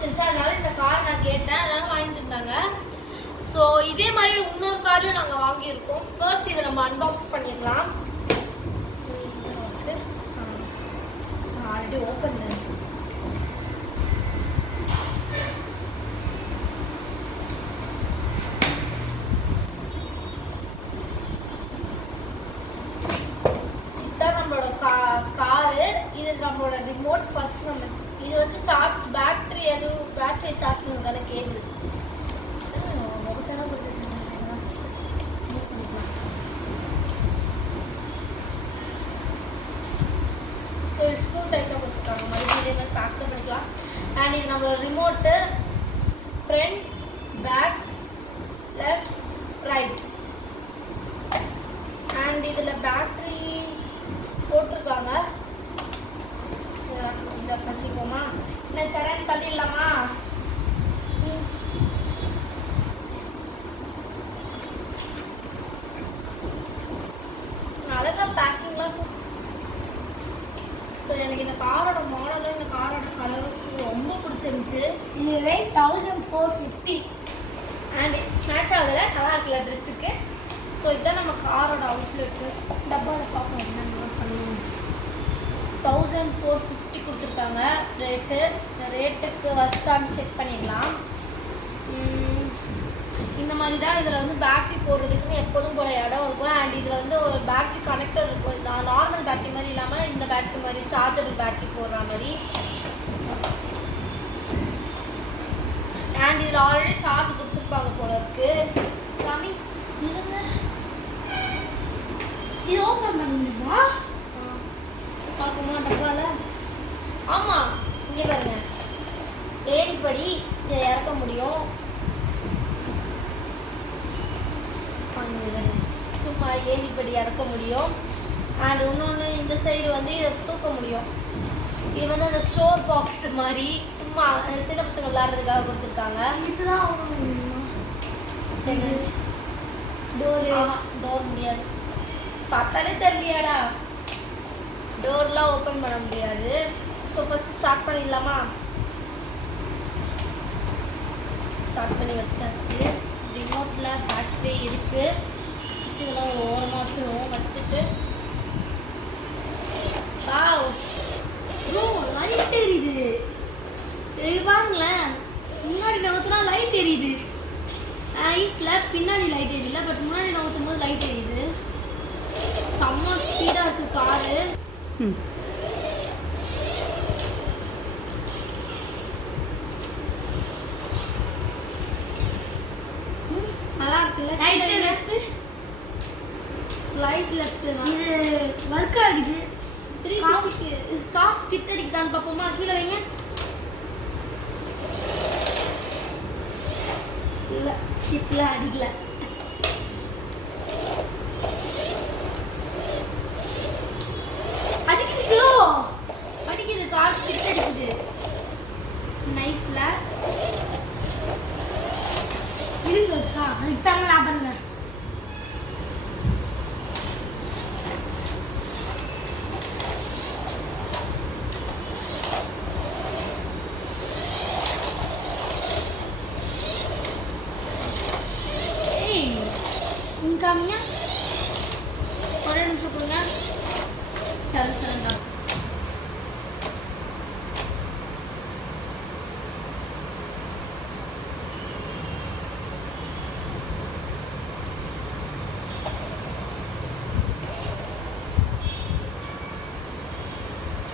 பிடிச்சிருந்துச்சு, அதனால இந்த கார் நான் கேட்டேன், அதனால வாங்கிட்டு இருந்தாங்க. ஸோ இதே மாதிரி இன்னொரு காரும் நாங்கள் வாங்கியிருக்கோம். ஃபர்ஸ்ட் இதை நம்ம அன்பாக்ஸ் பண்ணிடலாம். ஆல்ரெடி ஓப்பன் இதுதான் நம்மளோட காரு. இது நம்மளோட ரிமோட். ஃபர்ஸ்ட் நம்ம இது வந்து சார்ஜ் பேட்டரி சார்ஜ் பண்ணுறதால கேபிள். ஸோ இது ஸ்க்ரூ டைப்பில் கொடுத்துருக்காங்க. மறுபடியும் இதே மாதிரி பேக் பண்ணிக்கலாம். அண்ட் இது நம்மளோட remote. Front, back, left, right. And இதில் பேட்டரி போட்டிருக்காங்க. இதை பண்ணிப்போமா? இல்லை சரண் பண்ணிடலாமா? அழகாக பேக்கிங்லாம் ஸோ எனக்கு இந்த காரோட மாடலும் இந்த காரோட கலர்ஸும் ரொம்ப பிடிச்சிருந்துச்சு. இது ரேட் 1450 அண்ட் மேட்ச் ஆகுதுல, நல்லா இருக்குல்ல ட்ரெஸ்ஸுக்கு. ஸோ இதுதான் நம்ம காரோட அவுட்லெட்டு. டப்பாவில் பார்ப்போம் என்னென்ன பண்ணுவோம். 1450 கொடுத்துருக்காங்க ரேட்டுக்கு வர்த்தான்னு செக் பண்ணிடலாம். இந்த மாதிரி தான் இதில் வந்து பேட்ரி போடுறதுக்குன்னு எப்போதும் போல இடம் இருக்கும். அண்ட் இதில் வந்து ஒரு பேட்ரி கனெக்டர் இருக்கும். நார்மல் பேட்டரி மாதிரி இல்லாமல் இந்த பேட்டரி மாதிரி சார்ஜபிள் பேட்டரி போடுற மாதிரி. அண்ட் இதில் ஆல்ரெடி சார்ஜ் கொடுத்துருப்பாங்க போல இருக்கு. சாமி இது ஓப்பன் பண்ண முடியுமா? பார்ப்போமா டப்பால? ஆமாம், இங்கே பாருங்க, ஏறிப்படி இதை இறக்க முடியும். சும்மா ஏறிப்படி இறக்க முடியும். அண்ட் இன்னொன்று இந்த சைடு வந்து இதை தூக்க முடியும். இது வந்து அந்த ஸ்டோர் பாக்ஸ் மாதிரி சும்மா சின்ன பசங்க விளையாடுறதுக்காக கொடுத்துருக்காங்க. இதுதான் டோர் முடியாது, பார்த்தாலே தெரியலையாடா. டோர்லாம் ஓப்பன் பண்ண முடியாது. ஸோ ஃபஸ்ட்டு ஸ்டார்ட் பண்ணிடலாமா? ஸ்டார்ட் பண்ணி வச்சாச்சு. ரிமோட்டில் பேட்டரி இருக்குது. இதெல்லாம் ஒரு ஓரமாக வச்சுருவோம். வச்சுட்டு லைட் எரியுது. இது பாருங்களேன், முன்னாடி நகர்த்துனா லைட் எரியுது. ஐஸில் பின்னாடி லைட் எரியல, பட் முன்னாடி நகர்த்தும் போது லைட் எரியுது. செம்ம ஸ்பீடாக இருக்குது காரு. நல்லா இருக்குல்ல? லைட் லெஃப்ட் இது ஒர்க் ஆகுது. 360 காசு கிட்ட அடிக்குதான்னு பார்ப்போமா? கீழே வைங்க. இல்லை கிட்டில் அடிக்கல. அடிக்குது, அடிக்குது, காசு கிட்ட அடிக்குது. நைஸ்ல இருங்கக்கா, அடித்தாங்க. நான் பண்ணுங்க. காமிங்க, ஒரே நிமிஷம் கொடுங்க. சரி சரிண்டா.